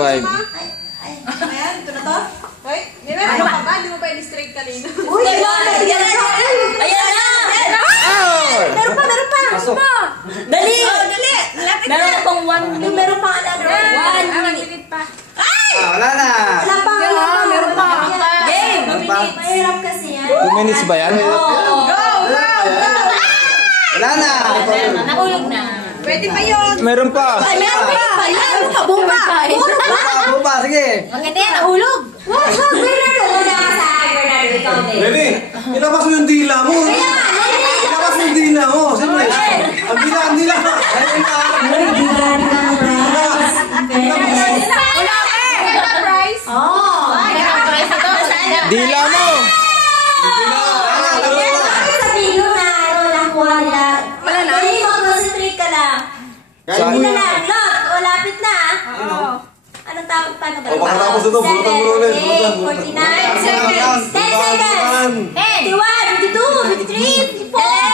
5. Ayan, ito na to. Hoy, ano ka ba? Hindi mo pa in-straight kanina. Uy, ayan na! Meron pa! Pasok. Dali! Dali! Lapit na! Meron pang 1 minute. Meron pang another 1 minute pa. Wala na. Wala pa! Meron pa! Game! Mahirap kasi yan. 2 minutes ba yan? Wala na. Nahulog na. Pwede pa yun. Meron pa. Meron pa! Yan! Buka! Bupa, sige. Maganda yan, nahulog! Wag! Bernardo! Wala ka sa akin, Bernardo. Ikaw din. Lenny, ilabas mo yung dila mo. Ilabas mo yung dila mo. Siyempre, ang dila. Ayun na. Wala ka prize. Oh! Prize ito. Dila mo. Sa video na nakuha nila. Wala na? Dali, mag-concentrate ka lang. Saan? Lapit na lang. Lot, malapit na. Anong tawag pa na ba? Pagkatapos ito, bulutan mo ulit. 49 seconds. 10 seconds. 51, 52, 53, 54.